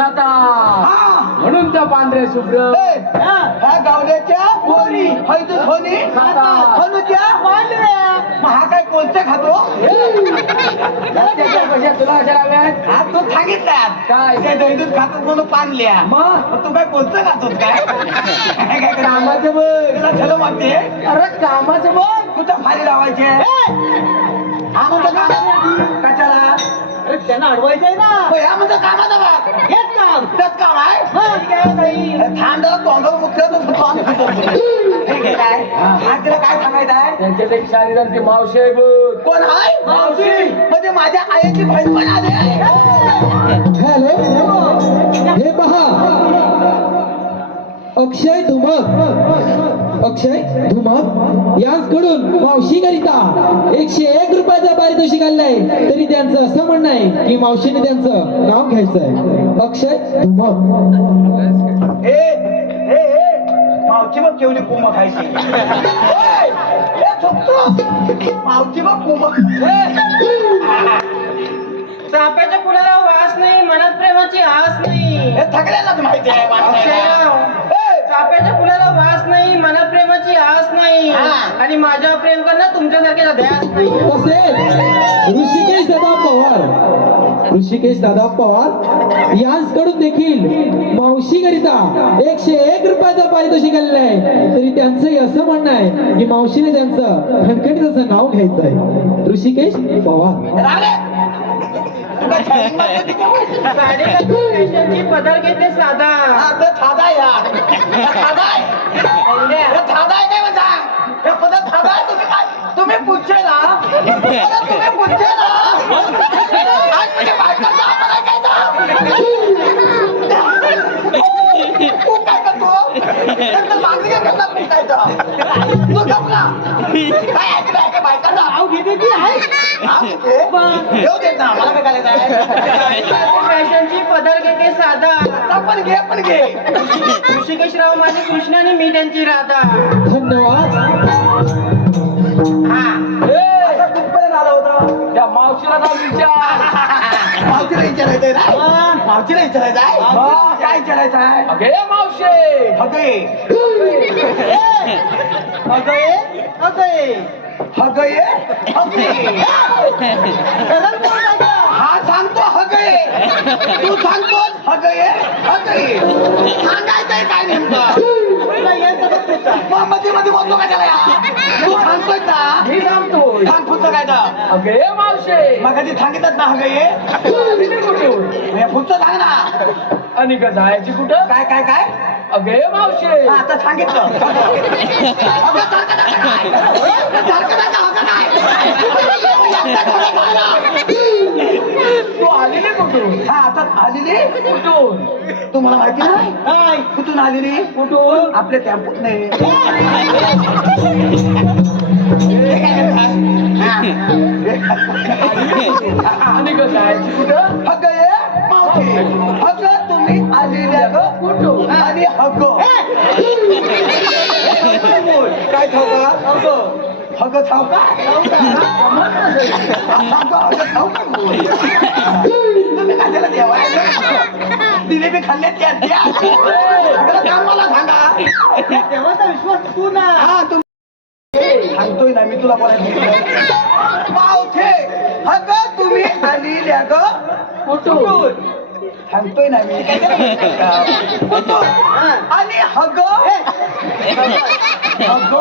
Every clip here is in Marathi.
हा. म्हणून त्या पांढऱ्या शुभ्र. ह्या गावड्याच्या पोरी. हनुत्या पांढऱ्या. मग हा काय कोणते खातो? त्याच्या कशा तुला अशा लाव्यात हा तू सांगितलं. काय? काय दैदूत खातात म्हणून पानल्या मग? मग तू काय कोणतं खातोस काय? काय काय कामाचं बघ. तुला झालं मागते अरे कामाचं बघ. कुठं फारी लावायचे? हा म्हणतो का कशाला? त्यांना अडवायचंय ना. कामाचं हेच काम आहे थांड तोंडावर मुख्य काय हा तिला काय सांगायचं आहे त्यांच्यापेक्षा ती मावशी आहे बघ कोण आहे मावशी म्हणजे माझ्या आईची बहीण पण आली हॅलो हे पहा अक्षय धुमक अक्षय धुमक याचकडून मावशी करिता एकशे एक रुपयाचं पारितोषिक आलंय तरी त्यांचं असं म्हणणं आहे की मावशीने त्यांचं नाव घ्यायचंय अक्षय धुमक हे हे हे मावची खायची. कोमक चाप्याच्या फुलाला वास नाही मनात प्रेमाची आस नाही. थकल्यालाच माहिती आहे चाप्याच्या फुलाला वास प्रेमाची आस नाही. आणि माझ्यावर प्रेम करणं ध्यास नाही. तसेच ऋषी ऋषिकेश दादा पवार यांकडून देखील मावशी करिता एकशे एक रुपयाचं पारितोषिक आलेलं आहे. तरी त्यांचंही असं म्हणणं आहे की मावशीने त्यांचं खणखणीत असं नाव घ्यायचं आहे. ऋषिकेश पवार. मारलं का? साडेकाठी फॅशनची पदर घेते साधा. आता पण घे पण घे. ऋषिकेशराव माझे कृष्ण आणि मी त्यांची राधा. धन्यवाद. त्या मावशीला जाऊन विचार. मावशीला विचारायचंय ना? मावशीला विचारायचं आहे? काय विचारायचं आहे अगे. मावशे हगये हगये हगये हा सांगतो हगये तू सांगतोस हगये हगये सांगायचंय काय नेमकं? मग मध्ये मध्ये बोलतो का त्याला? तू सांगतोय ना मी काय तर अगे मावशे मग कधी सांगितलं ना म्हणजे सांग ना आणि का जायची कुठं काय काय काय अगे मावशे हा, आता सांगितलं अगं, सारखं सारखं काय? सारखं सारखं अगं काय? तू आली नाही कुठून? हा, आता आलेली कुठून? तुम्हाला माहिती नाही कुठून आलेली? कुठून? आपल्या टॅम्पूत नाही आणि कुठं? हग ये मावशी. हग तुम्ही आलेल्या ग. कुठून? आणि हग. काय ठाऊका हग. हग खाऊ का ठाऊका तुम्ही कशाला देवाय त्या मला सांगा देवाचा विश्वास तू ना हा तू सांगतोय ना मी तुला बोलायचं पावथे हग तुम्ही आलेल्या ग कुठून सांगतोय ना मी? आणि हग? हग?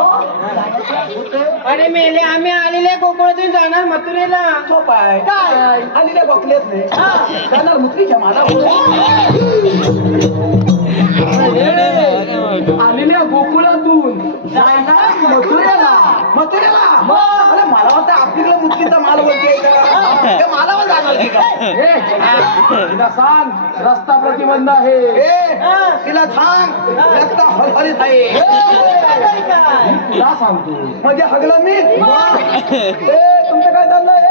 अरे मेले आम्ही आलेले कोकणातून जाणार मथुरेला. सोप आहे काय? आलेल्या गोखल्यात नाही जाणार मुत्रीच्या मला तिला सांग रस्ता प्रतिबंध आहे तिला सांग रस्ता हळहळीत आहे तुला सांगतो म्हणजे हगलं मी तुमचं काय चाललंय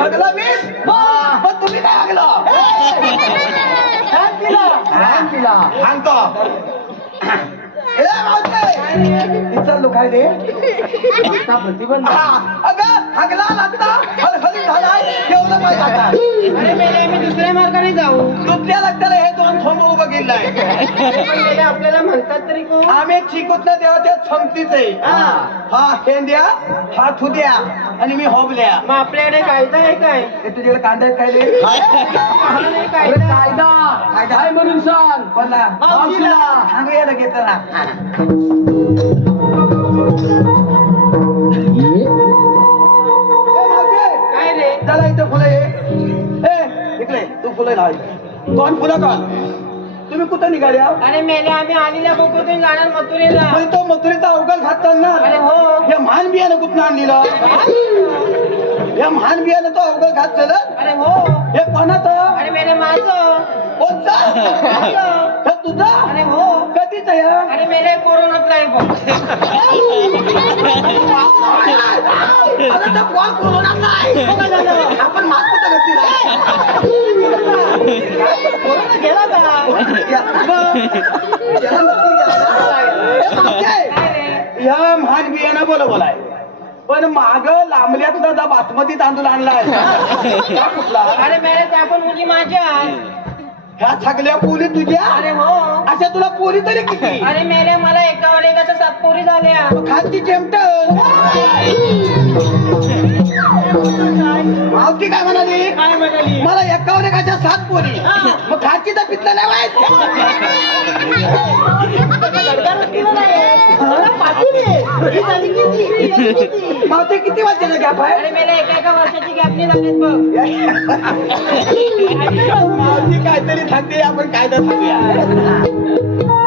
हगलं मी पण तुम्ही काय हगला तिला सांग तिला सांगतो विचारलो काय रे प्रतिबंध अगं हगला लागता. हळहळी झालाय माहीत आता अरे मेले आम्ही दुसऱ्या मार्गाने जाऊ. दुसऱ्या लागताना हे दोन थोंब उभं पण मेले आपल्याला म्हणतात तरी आम्ही चिकूत ना तेव्हा त्या संगतीच आहे हा हेंद्या हा थुद्या आणि मी होबल्या. मग आपल्याकडे कायदा आहे काय? हे तुझ्याकडे कांदा काय कायदा कायदा. काय म्हणून सांग. बोला. मावशीला. सांगू इथं फुलं ये. ए इकडे तू फुलं लाव दोन फुलं का? तुम्ही कुठं निघाल्या अरे मेले आम्ही आलेल्या कोकणातून जाणार मथुरेला. तो मथुरीचा अवकाश घात चालणार. अरे हो. या महान बियाणं कुठं आणलेलं? या महान बियाणं तो अवकाश घात चालत अरे हो. हे कोणाचं? अरे मेले माझं. कोणचं. हे तुझं? अरे हो. कधीच या अरे मेले कोरोनातला आहे अरे तर आहे? आपण मास्क गेला का? या? हे महान बियाणं बरोबर आहे पण माग लांबल्यात दादा बासमती तांदूळ आणलाय. हा कुठला? अरे मेले त्या पण मुली माझ्या. ह्या सगळ्या पोरी तुझ्या? अरे हो. अशा तुला पोरी तरी किती? अरे मेले मला एकावर एक असं सात पोरी झाल्या. खाती चेमटन मावती काय म्हणाली? काय म्हणाली? मला एकावर एकाच्या सात पोरी. मग खाची तर पितलं नाही माहीत मावती किती वाजता गॅप अरे आहे एका वर्षाची मावती काहीतरी थांबते आपण काय तर थांबूया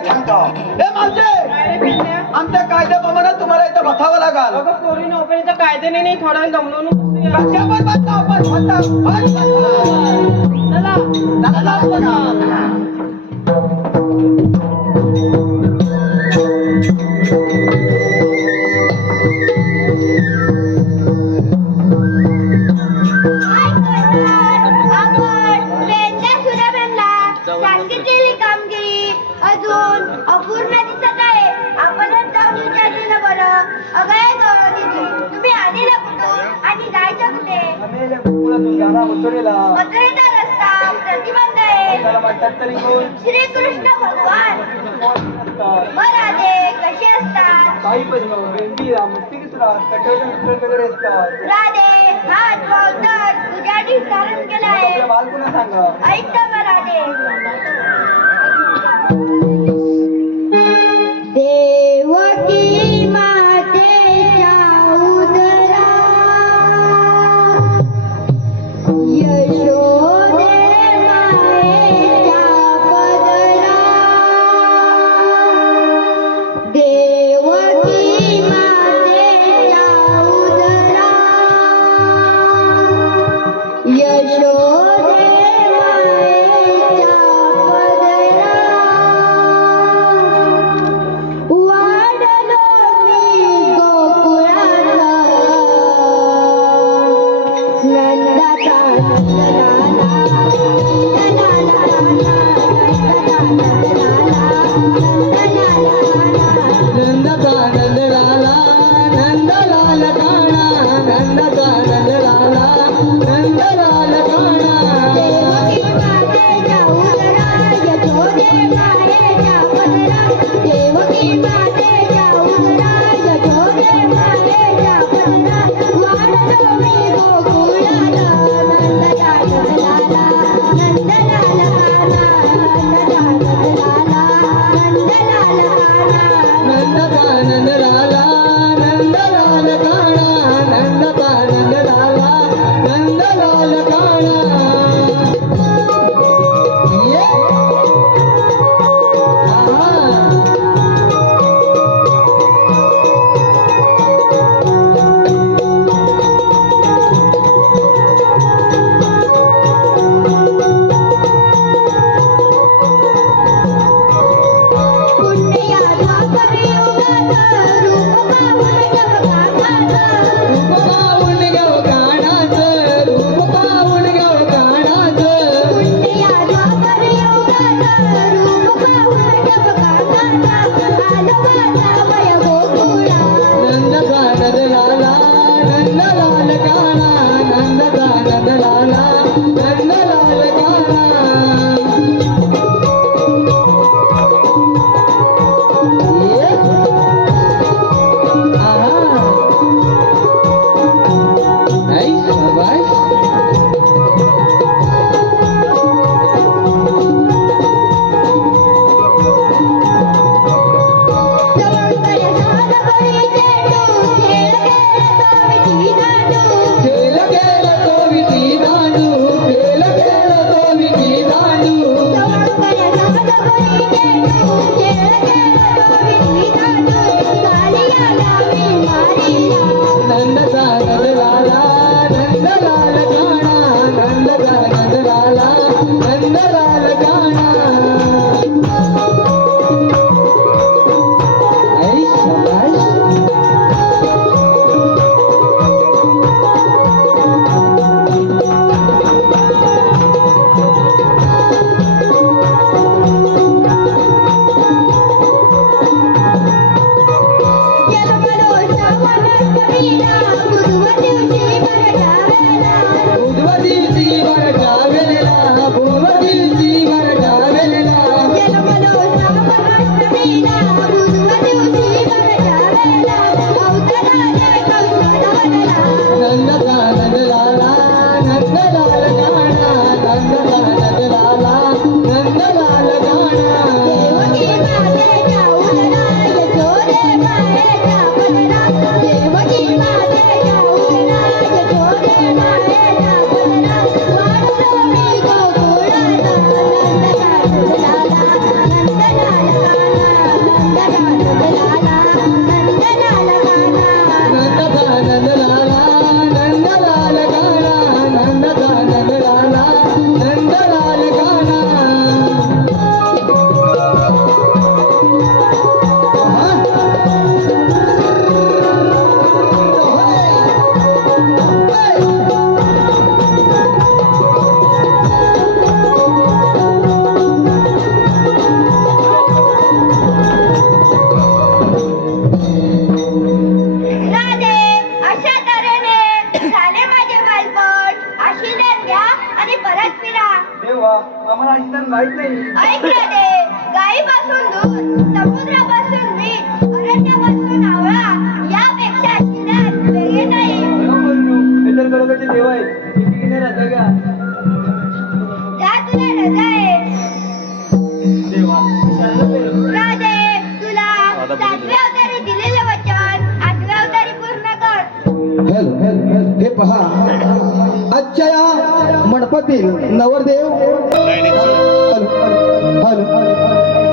लगेच सांगतो. हे पिंट्या? आमच्या कायद्याप्रमाणे तुम्हाला इथं बसावं लागल. कायद्याने नाही थोडा वेळ प्रतिबंध आहे श्रीकृष्ण भगवान. मग राधे कसे असतात? राधे हात पावतात तुझ्यासाठी धारण केलं आहे. ऐक तर मग राधे मंडपातील नवरदेव हॅलो, हॅलो.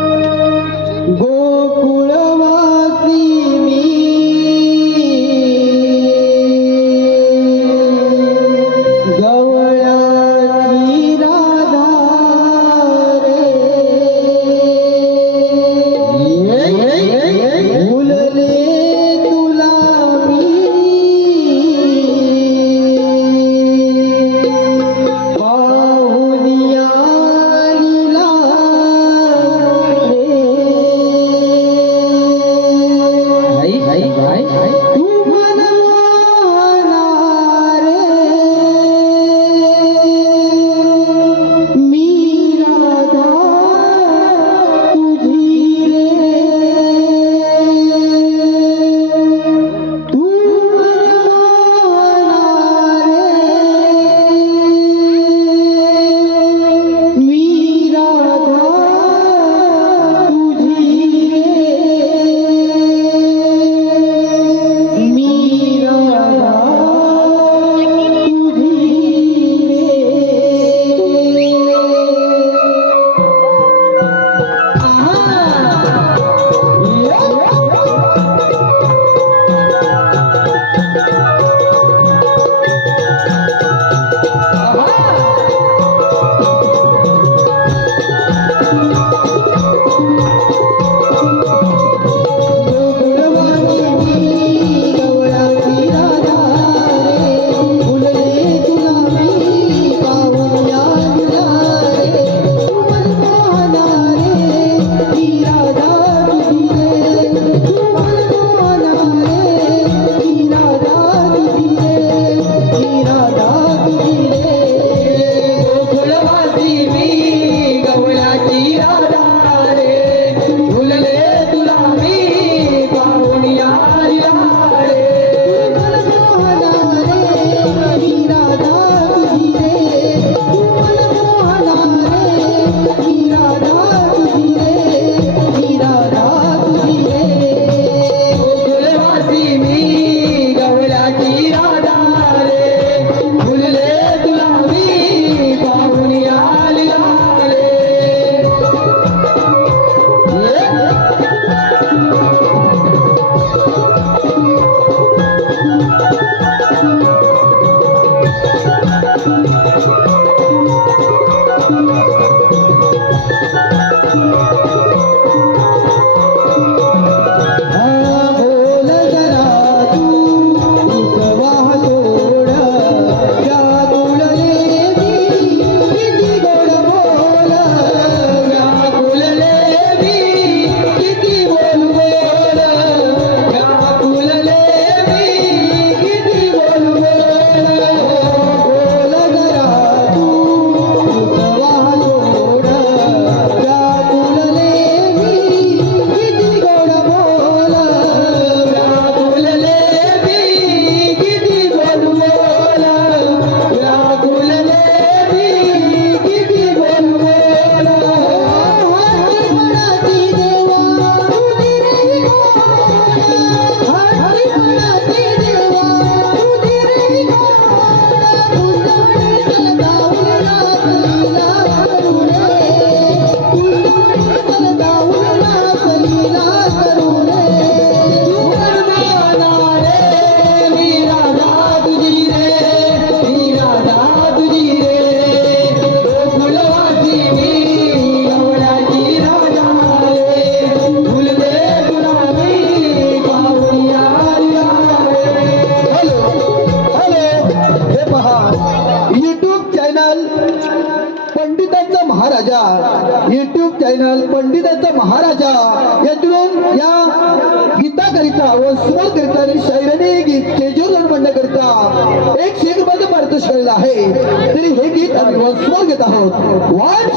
सुरू व आणि शायराने गीत केजूर म्हणण्याकरिता एक शेखमध्ये पारितोषिक केलेलं आहे. तरी हे गीत आम्ही सुरू घेत आहोत. वन